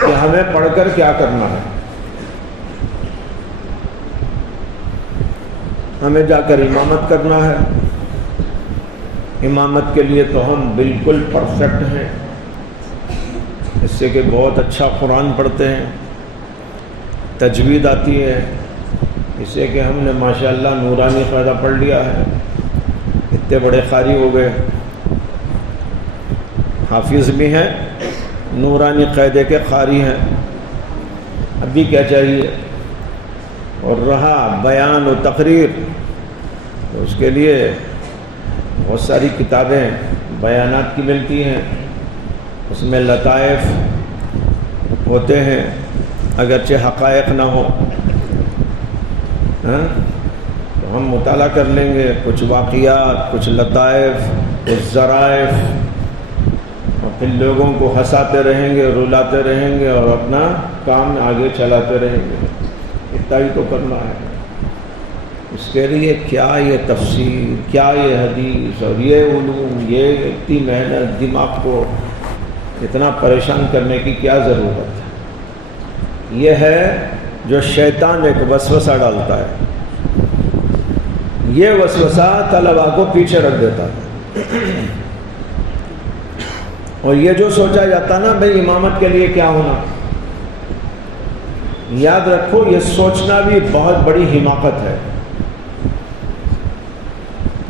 کہ ہمیں پڑھ کر کیا کرنا ہے، ہمیں جا کر امامت کرنا ہے۔ امامت کے لیے تو ہم بالکل پرفیکٹ ہیں، اس سے کہ بہت اچھا قرآن پڑھتے ہیں، تجوید آتی ہے، اس سے کہ ہم نے ماشاءاللہ نورانی قاعدہ پڑھ لیا ہے، اتنے بڑے قاری ہو گئے، حافظ بھی ہیں، نورانی قاعدے کے قاری ہیں۔ اب بھی کیا چاہیے؟ اور رہا بیان و تقریر، تو اس کے لیے بہت ساری کتابیں بیانات کی ملتی ہیں، اس میں لطائف ہوتے ہیں اگرچہ حقائق نہ ہو، تو ہم مطالعہ کر لیں گے، کچھ واقعات، کچھ لطائف، کچھ ذرائف، اور پھر لوگوں کو ہنساتے رہیں گے، رلاتے رہیں گے اور اپنا کام آگے چلاتے رہیں گے۔ اتنا ہی تو کرنا ہے۔ اس کے لیے کیا یہ تفسیر، کیا یہ حدیث اور یہ علوم، یہ اتنی محنت، دماغ کو اتنا پریشان کرنے کی کیا ضرورت ہے؟ یہ ہے جو شیطان ایک وسوسہ ڈالتا ہے، یہ وسوسہ طلباء کو پیچھے رکھ دیتا ہے۔ اور یہ جو سوچا جاتا نا بھئی امامت کے لیے کیا ہونا، یاد رکھو یہ سوچنا بھی بہت بڑی حماقت ہے،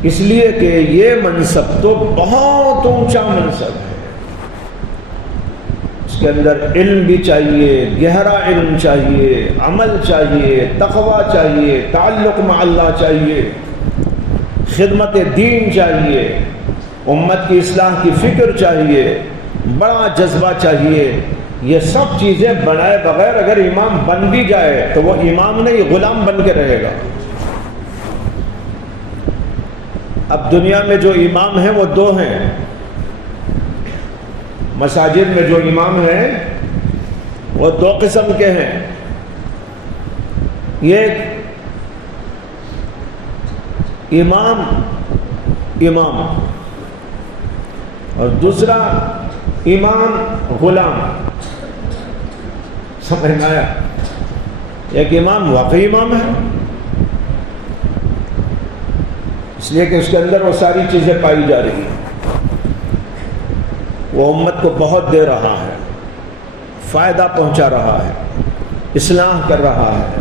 اس لیے کہ یہ منصب تو بہت اونچا منصب ہے، اس کے اندر علم بھی چاہیے، گہرا علم چاہیے، عمل چاہیے، تقوی چاہیے، تعلق مع اللہ چاہیے، خدمت دین چاہیے، امت کی اصلاح کی فکر چاہیے، بڑا جذبہ چاہیے۔ یہ سب چیزیں بنائے بغیر اگر امام بن بھی جائے تو وہ امام نہیں، غلام بن کے رہے گا۔ اب دنیا میں جو امام ہیں وہ دو ہیں، مساجد میں جو امام ہیں وہ دو قسم کے ہیں، یہ امام اور دوسرا امام غلام۔ سمجھ میں آیا؟ ایک امام واقعی امام ہے، اس لیے کہ اس کے اندر وہ ساری چیزیں پائی جا رہی ہیں، وہ امت کو بہت دے رہا ہے، فائدہ پہنچا رہا ہے، اصلاح کر رہا ہے،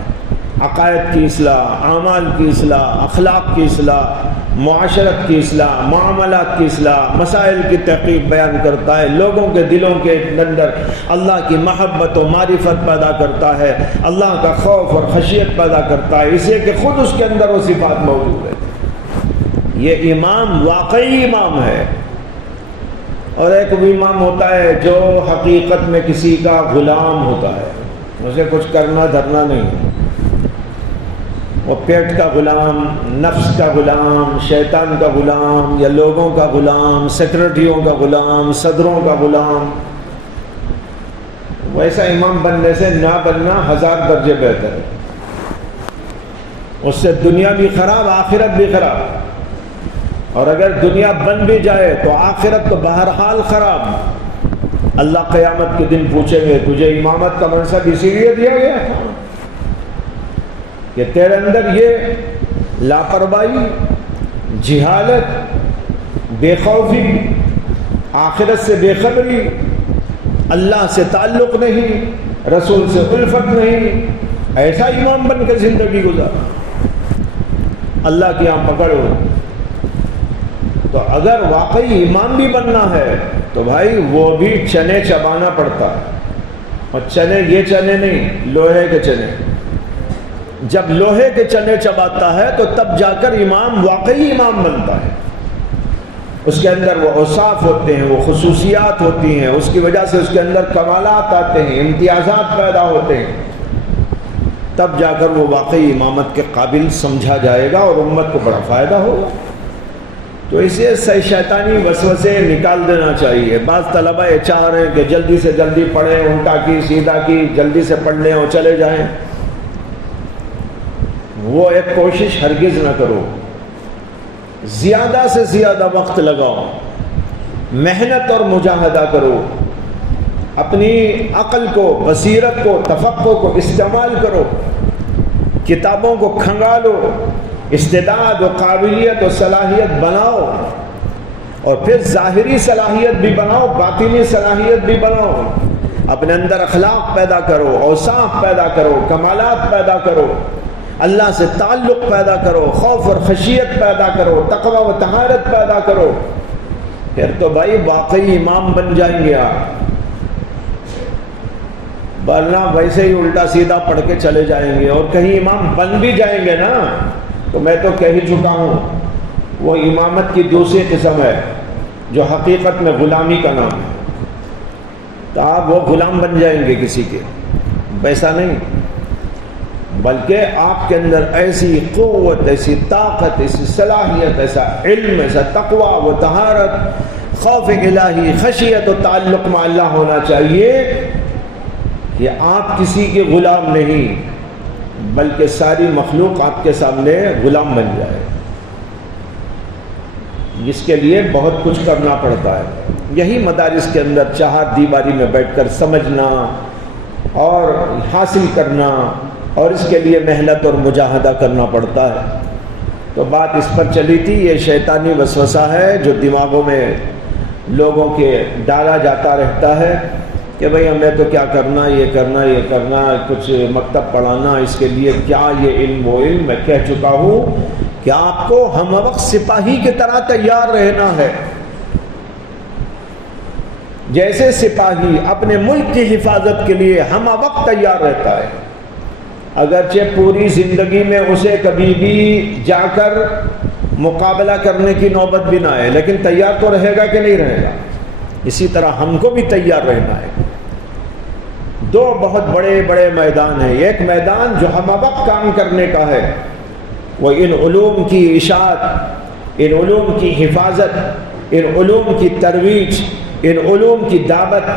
عقائد کی اصلاح، اعمال کی اصلاح، اخلاق کی اصلاح، معاشرت کی اصلاح، معاملات کی اصلاح، مسائل کی تحقیق بیان کرتا ہے، لوگوں کے دلوں کے اندر اللہ کی محبت و معرفت پیدا کرتا ہے، اللہ کا خوف اور خشیت پیدا کرتا ہے، اسے کہ خود اس کے اندر وہ صفات موجود ہے۔ یہ امام واقعی امام ہے۔ اور ایک وہ امام ہوتا ہے جو حقیقت میں کسی کا غلام ہوتا ہے، اسے کچھ کرنا دھرنا نہیں، وہ پیٹ کا غلام، نفس کا غلام، شیطان کا غلام، یا لوگوں کا غلام، سیکرٹریوں کا غلام، صدروں کا غلام۔ ویسا امام بننے سے نہ بننا 1000 درجے بہتر ہے، اس سے دنیا بھی خراب، آخرت بھی خراب، اور اگر دنیا بن بھی جائے تو آخرت تو بہرحال خراب۔ اللہ قیامت کے دن پوچھیں گے تجھے امامت کا منصب اسی لیے دیا گیا تھا کہ تیرے اندر یہ لاپرواہی، جہالت، بے خوفی، آخرت سے بے خبری، اللہ سے تعلق نہیں، رسول سے الفت نہیں، ایسا امام بن کے زندگی گزارا، اللہ کی یہاں پکڑو۔ تو اگر واقعی امام بھی بننا ہے تو بھائی وہ بھی چنے چبانا پڑتا ہے، اور چنے یہ چنے نہیں، لوہے کے چنے۔ جب لوہے کے چنے چباتا ہے تو تب جا کر امام واقعی امام بنتا ہے، اس کے اندر وہ اوصاف ہوتے ہیں، وہ خصوصیات ہوتی ہیں، اس کی وجہ سے اس کے اندر کمالات آتے ہیں، امتیازات پیدا ہوتے ہیں، تب جا کر وہ واقعی امامت کے قابل سمجھا جائے گا اور امت کو بڑا فائدہ ہوگا۔ تو اسے شیطانی وسوسے نکال دینا چاہیے۔ بعض طلبہ یہ چاہ رہے ہیں کہ جلدی سے جلدی پڑھیں، الٹا کی سیدھا کی، جلدی سے پڑھ لیں اور چلے جائیں۔ وہ ایک کوشش ہرگز نہ کرو، زیادہ سے زیادہ وقت لگاؤ، محنت اور مجاہدہ کرو، اپنی عقل کو، بصیرت کو، تفقہ کو استعمال کرو، کتابوں کو کھنگالو، استعداد و قابلیت و صلاحیت بناؤ، اور پھر ظاہری صلاحیت بھی بناؤ، باطنی صلاحیت بھی بناؤ، اپنے اندر اخلاق پیدا کرو، اوصاف پیدا کرو، کمالات پیدا کرو، اللہ سے تعلق پیدا کرو، خوف اور خشیت پیدا کرو، تقوی و طہارت پیدا کرو، پھر تو بھائی واقعی امام بن جائیں گے آپ، ورنہ ویسے ہی الٹا سیدھا پڑھ کے چلے جائیں گے، اور کہیں امام بن بھی جائیں گے نا تو میں تو کہہ ہی چکا ہوں وہ امامت کی دوسری قسم ہے جو حقیقت میں غلامی کا نام ہے، تو آپ وہ غلام بن جائیں گے کسی کے، ویسا نہیں، بلکہ آپ کے اندر ایسی قوت، ایسی طاقت، ایسی صلاحیت، ایسا علم، ایسا تقوی و طہارت، خوف الہی، خشیت و تعلق مع اللہ ہونا چاہیے کہ آپ کسی کے غلام نہیں بلکہ ساری مخلوق آپ کے سامنے غلام بن جائے۔ اس کے لیے بہت کچھ کرنا پڑتا ہے، یہی مدارس کے اندر چہار دیواری میں بیٹھ کر سمجھنا اور حاصل کرنا، اور اس کے لیے محنت اور مجاہدہ کرنا پڑتا ہے۔ تو بات اس پر چلی تھی، یہ شیطانی وسوسہ ہے جو دماغوں میں لوگوں کے ڈالا جاتا رہتا ہے کہ بھئی ہمیں تو کیا کرنا، یہ کرنا، یہ کرنا، کچھ مکتب پڑھانا، اس کے لیے کیا یہ علم وہ علم۔ میں کہہ چکا ہوں کہ آپ کو ہم وقت سپاہی کی طرح تیار رہنا ہے، جیسے سپاہی اپنے ملک کی حفاظت کے لیے ہم وقت تیار رہتا ہے، اگرچہ پوری زندگی میں اسے کبھی بھی جا کر مقابلہ کرنے کی نوبت بھی نہ آئے، لیکن تیار تو رہے گا کہ نہیں رہے گا۔ اسی طرح ہم کو بھی تیار رہنا ہے۔ دو بہت بڑے بڑے میدان ہیں، ایک میدان جو ہم وقت کام کرنے کا ہے، وہ ان علوم کی اشاعت، ان علوم کی حفاظت، ان علوم کی ترویج، ان علوم کی دعوت،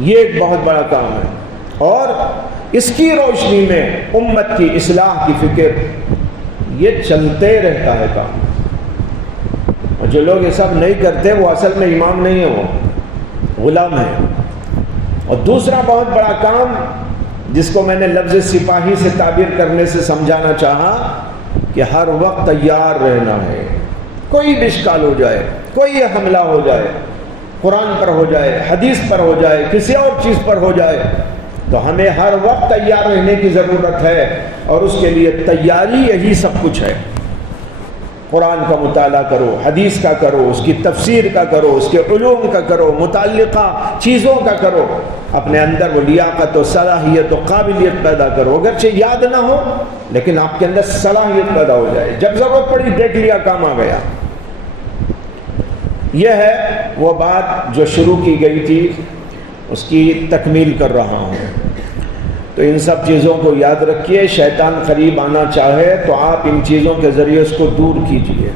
یہ ایک بہت بڑا کام ہے، اور اس کی روشنی میں امت کی اصلاح کی فکر، یہ چلتے رہتا ہے کام۔ اور جو لوگ یہ سب نہیں کرتے وہ اصل میں امام نہیں ہے، وہ غلام ہے۔ اور دوسرا بہت بڑا کام جس کو میں نے لفظ سپاہی سے تعبیر کرنے سے سمجھانا چاہا کہ ہر وقت تیار رہنا ہے، کوئی بھی اشکال ہو جائے، کوئی حملہ ہو جائے، قرآن پر ہو جائے، حدیث پر ہو جائے، کسی اور چیز پر ہو جائے، تو ہمیں ہر وقت تیار رہنے کی ضرورت ہے، اور اس کے لیے تیاری یہی سب کچھ ہے۔ قرآن کا مطالعہ کرو، حدیث کا کرو، اس کی تفسیر کا کرو، اس کے علوم کا کرو، متعلقہ چیزوں کا کرو، اپنے اندر وہ لیاقت و صلاحیت و قابلیت پیدا کرو، اگرچہ یاد نہ ہو لیکن آپ کے اندر صلاحیت پیدا ہو جائے، جب ضرورت پڑی دیکھ لیا، کام آ گیا۔ یہ ہے وہ بات جو شروع کی گئی تھی، اس کی تکمیل کر رہا ہوں۔ تو ان سب چیزوں کو یاد رکھیے، شیطان قریب آنا چاہے تو آپ ان چیزوں کے ذریعے اس کو دور کیجیے۔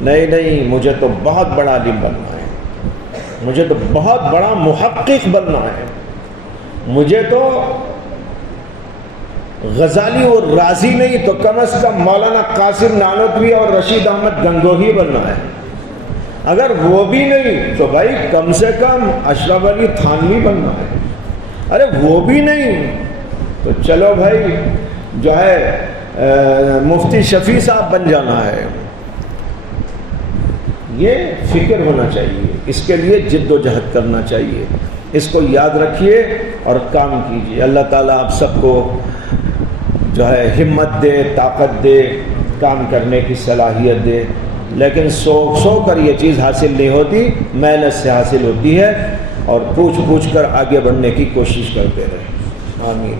نہیں مجھے تو بہت بڑا عالم بننا ہے، مجھے تو بہت بڑا محقق بننا ہے، مجھے تو غزالی اور رازی نہیں تو کم از کم مولانا قاسم نانوتوی اور رشید احمد گنگوہی بننا ہے۔ اگر وہ بھی نہیں تو بھائی کم سے کم اشرف علی تھانوی بننا ہے۔ ارے وہ بھی نہیں تو چلو بھائی جو ہے مفتی شفیع صاحب بن جانا ہے۔ یہ فکر ہونا چاہیے، اس کے لیے جد و جہد کرنا چاہیے، اس کو یاد رکھیے اور کام کیجیے۔ اللہ تعالیٰ آپ سب کو جو ہے ہمت دے، طاقت دے، کام کرنے کی صلاحیت دے، لیکن سو کر یہ چیز حاصل نہیں ہوتی، محنت سے حاصل ہوتی ہے، اور پوچھ کر آگے بڑھنے کی کوشش کرتے رہیں۔ آمین۔